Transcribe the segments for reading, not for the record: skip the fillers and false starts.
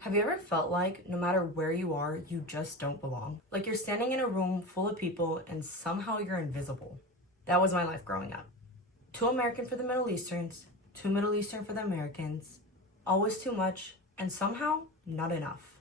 Have you ever felt like no matter where you are, you just don't belong? Like you're standing in a room full of people and somehow you're invisible. That was my life growing up. Too American for the Middle Easterns, too Middle Eastern for the Americans, always too much, and somehow not enough.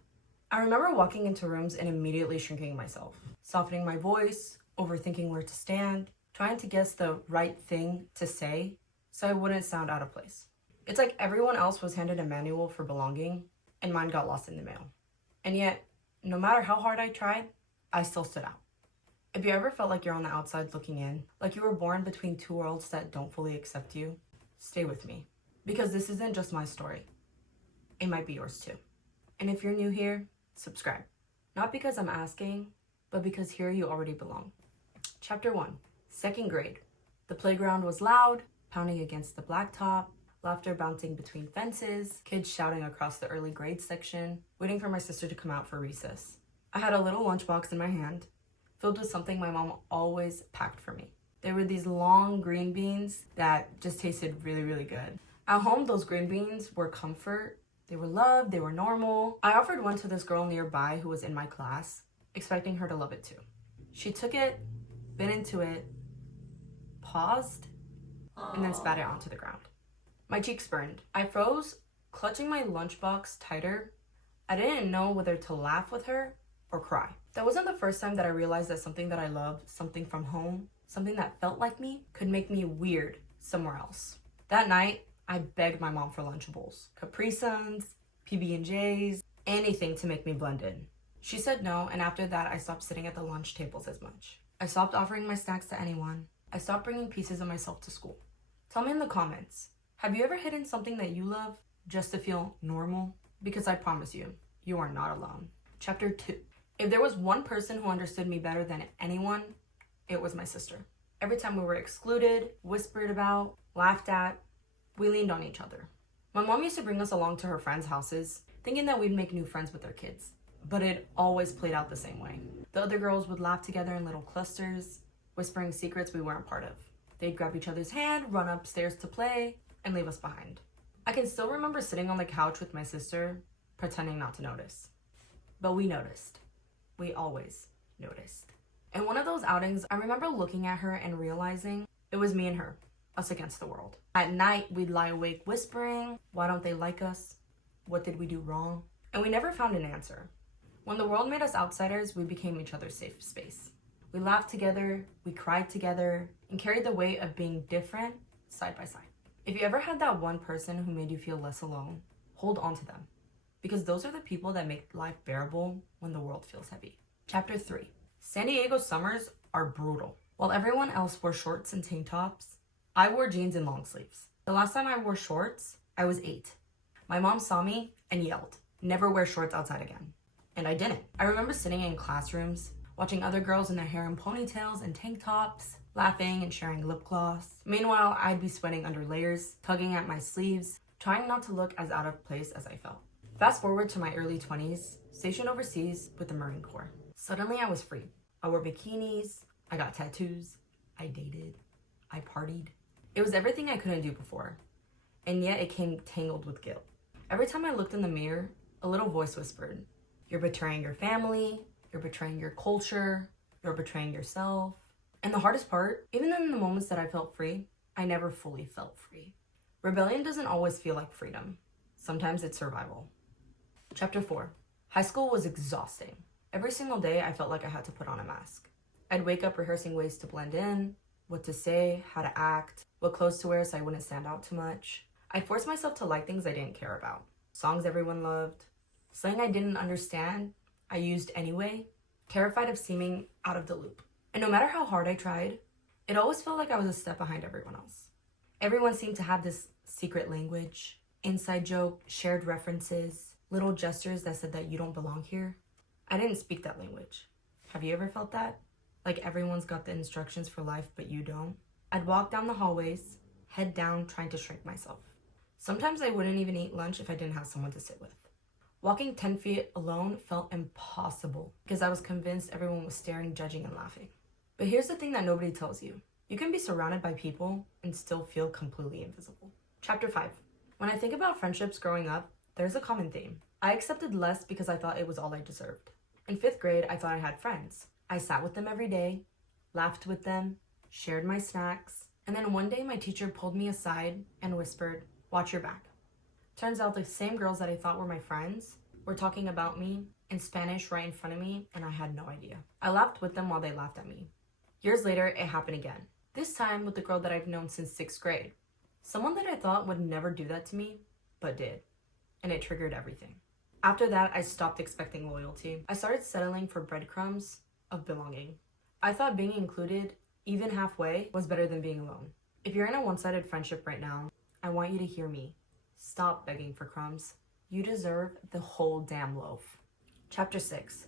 I remember walking into rooms and immediately shrinking myself, softening my voice, overthinking where to stand, trying to guess the right thing to say so I wouldn't sound out of place. It's like everyone else was handed a manual for belonging, and mine got lost in the mail. And yet, no matter how hard I tried, I still stood out. If you ever felt like you're on the outside looking in, like you were born between two worlds that don't fully accept you, stay with me. Because this isn't just my story. It might be yours too. And if you're new here, subscribe. Not because I'm asking, but because here you already belong. Chapter 1, 2nd grade. The playground was loud, pounding against the blacktop, laughter bouncing between fences, kids shouting across the early grade section, waiting for my sister to come out for recess. I had a little lunchbox in my hand, filled with something my mom always packed for me. They were these long green beans that just tasted really, really good. At home, those green beans were comfort. They were love, they were normal. I offered one to this girl nearby who was in my class, expecting her to love it too. She took it, bit into it, paused, and then spat it onto the ground. My cheeks burned. I froze, clutching my lunchbox tighter. I didn't know whether to laugh with her or cry. That wasn't the first time that I realized that something that I loved, something from home, something that felt like me, could make me weird somewhere else. That night, I begged my mom for Lunchables, Capri Suns, PB&Js, anything to make me blend in. She said no, and after that, I stopped sitting at the lunch tables as much. I stopped offering my snacks to anyone. I stopped bringing pieces of myself to school. Tell me in the comments, have you ever hidden something that you love just to feel normal? Because I promise you, you are not alone. Chapter 2. If there was one person who understood me better than anyone, it was my sister. Every time we were excluded, whispered about, laughed at, we leaned on each other. My mom used to bring us along to her friends' houses, thinking that we'd make new friends with their kids. But it always played out the same way. The other girls would laugh together in little clusters, whispering secrets we weren't part of. They'd grab each other's hand, run upstairs to play, and leave us behind. I can still remember sitting on the couch with my sister, pretending not to notice. But we noticed. We always noticed. In one of those outings, I remember looking at her and realizing it was me and her, us against the world. At night, we'd lie awake whispering, why don't they like us? What did we do wrong? And we never found an answer. When the world made us outsiders, we became each other's safe space. We laughed together, we cried together, and carried the weight of being different side by side. If you ever had that one person who made you feel less alone, hold on to them. Because those are the people that make life bearable when the world feels heavy. Chapter 3. San Diego summers are brutal. While everyone else wore shorts and tank tops, I wore jeans and long sleeves. The last time I wore shorts, I was 8. My mom saw me and yelled, never wear shorts outside again. And I didn't. I remember sitting in classrooms, watching other girls in their hair in ponytails and tank tops, laughing and sharing lip gloss. Meanwhile, I'd be sweating under layers, tugging at my sleeves, trying not to look as out of place as I felt. Fast forward to my early 20s, stationed overseas with the Marine Corps. Suddenly I was free. I wore bikinis, I got tattoos, I dated, I partied. It was everything I couldn't do before, and yet it came tangled with guilt. Every time I looked in the mirror, a little voice whispered, you're betraying your family, you're betraying your culture, you're betraying yourself. And the hardest part, even in the moments that I felt free, I never fully felt free. Rebellion doesn't always feel like freedom. Sometimes it's survival. Chapter 4. High school was exhausting. Every single day, I felt like I had to put on a mask. I'd wake up rehearsing ways to blend in, what to say, how to act, what clothes to wear so I wouldn't stand out too much. I forced myself to like things I didn't care about. Songs everyone loved. Slang I didn't understand, I used anyway, terrified of seeming out of the loop. And no matter how hard I tried, it always felt like I was a step behind everyone else. Everyone seemed to have this secret language, inside joke, shared references, little gestures that said that you don't belong here. I didn't speak that language. Have you ever felt that? Like everyone's got the instructions for life, but you don't? I'd walk down the hallways, head down, trying to shrink myself. Sometimes I wouldn't even eat lunch if I didn't have someone to sit with. Walking 10 feet alone felt impossible because I was convinced everyone was staring, judging, and laughing. But here's the thing that nobody tells you. You can be surrounded by people and still feel completely invisible. Chapter 5. When I think about friendships growing up, there's a common theme. I accepted less because I thought it was all I deserved. In 5th grade, I thought I had friends. I sat with them every day, laughed with them, shared my snacks, and then one day my teacher pulled me aside and whispered, "Watch your back." Turns out the same girls that I thought were my friends were talking about me in Spanish right in front of me, and I had no idea. I laughed with them while they laughed at me. Years later, it happened again. This time with the girl that I've known since 6th grade. Someone that I thought would never do that to me, but did. And it triggered everything. After that, I stopped expecting loyalty. I started settling for breadcrumbs of belonging. I thought being included, even halfway, was better than being alone. If you're in a one-sided friendship right now, I want you to hear me. Stop begging for crumbs. You deserve the whole damn loaf. Chapter 6.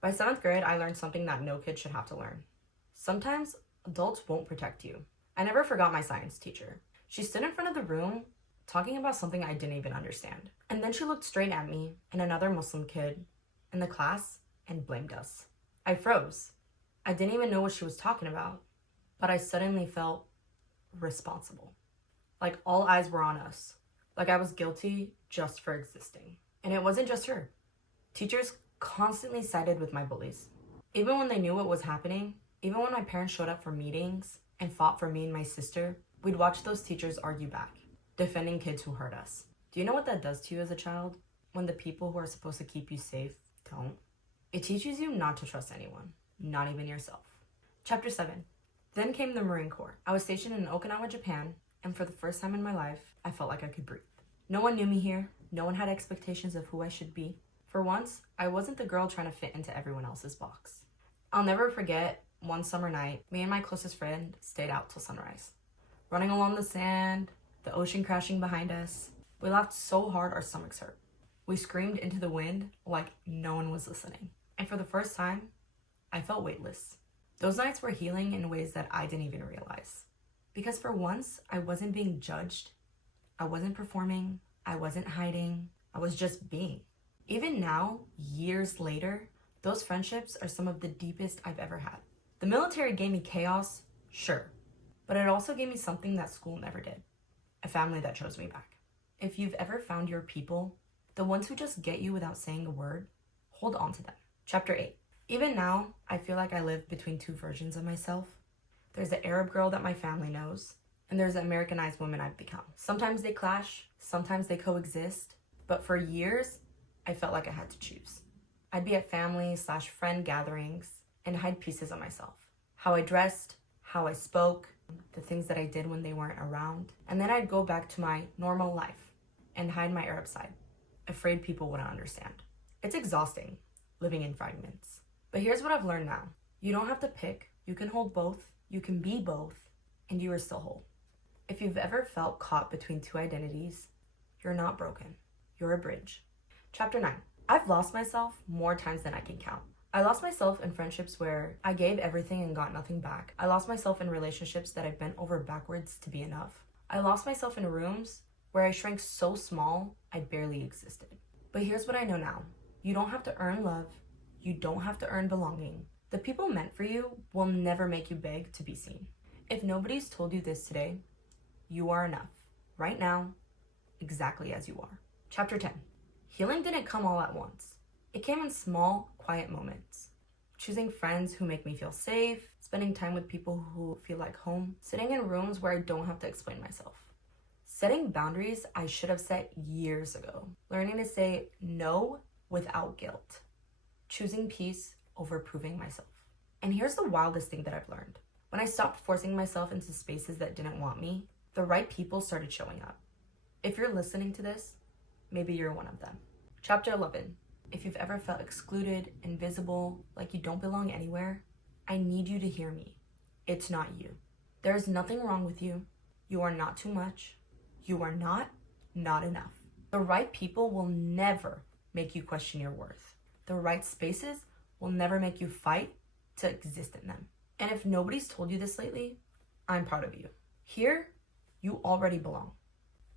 By 7th grade, I learned something that no kid should have to learn. Sometimes adults won't protect you. I never forgot my science teacher. She stood in front of the room talking about something I didn't even understand. And then she looked straight at me and another Muslim kid in the class and blamed us. I froze. I didn't even know what she was talking about, but I suddenly felt responsible. Like all eyes were on us. Like I was guilty just for existing. And it wasn't just her. Teachers constantly sided with my bullies. Even when they knew what was happening, even when my parents showed up for meetings and fought for me and my sister, we'd watch those teachers argue back, defending kids who hurt us. Do you know what that does to you as a child? When the people who are supposed to keep you safe don't? It teaches you not to trust anyone, not even yourself. Chapter 7. Then came the Marine Corps. I was stationed in Okinawa, Japan, and for the first time in my life, I felt like I could breathe. No one knew me here. No one had expectations of who I should be. For once, I wasn't the girl trying to fit into everyone else's box. I'll never forget one summer night, me and my closest friend stayed out till sunrise. Running along the sand, the ocean crashing behind us. We laughed so hard our stomachs hurt. We screamed into the wind like no one was listening. And for the first time, I felt weightless. Those nights were healing in ways that I didn't even realize. Because for once, I wasn't being judged. I wasn't performing. I wasn't hiding. I was just being. Even now, years later, those friendships are some of the deepest I've ever had. The military gave me chaos, sure, but it also gave me something that school never did. A family that chose me back. If you've ever found your people, the ones who just get you without saying a word, hold on to them. Chapter 8. Even now, I feel like I live between two versions of myself. There's the Arab girl that my family knows, and there's the Americanized woman I've become. Sometimes they clash, sometimes they coexist, but for years, I felt like I had to choose. I'd be at family/friend gatherings and hide pieces of myself. How I dressed, how I spoke, the things that I did when they weren't around. And then I'd go back to my normal life and hide my Arab side, afraid people wouldn't understand. It's exhausting, living in fragments. But here's what I've learned now. You don't have to pick. You can hold both. You can be both. And you are still whole. If you've ever felt caught between two identities, you're not broken. You're a bridge. Chapter 9. I've lost myself more times than I can count. I lost myself in friendships where I gave everything and got nothing back. I lost myself in relationships that I bent over backwards to be enough. I lost myself in rooms where I shrank so small I barely existed. But here's what I know now. You don't have to earn love. You don't have to earn belonging. The people meant for you will never make you beg to be seen. If nobody's told you this today, you are enough. Right now, exactly as you are. Chapter 10. Healing didn't come all at once. It came in small, quiet moments. Choosing friends who make me feel safe, spending time with people who feel like home, sitting in rooms where I don't have to explain myself. Setting boundaries I should have set years ago. Learning to say no without guilt. Choosing peace over proving myself. And here's the wildest thing that I've learned. When I stopped forcing myself into spaces that didn't want me, the right people started showing up. If you're listening to this, maybe you're one of them. Chapter 11. If you've ever felt excluded, invisible, like you don't belong anywhere, I need you to hear me. It's not you. There is nothing wrong with you. You are not too much. You are not enough. The right people will never make you question your worth. The right spaces will never make you fight to exist in them. And if nobody's told you this lately, I'm proud of you. Here, you already belong.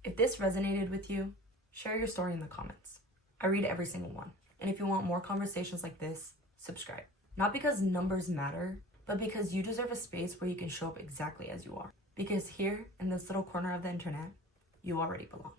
If this resonated with you, share your story in the comments. I read every single one. And if you want more conversations like this, subscribe. Not because numbers matter, but because you deserve a space where you can show up exactly as you are. Because here, in this little corner of the internet, you already belong.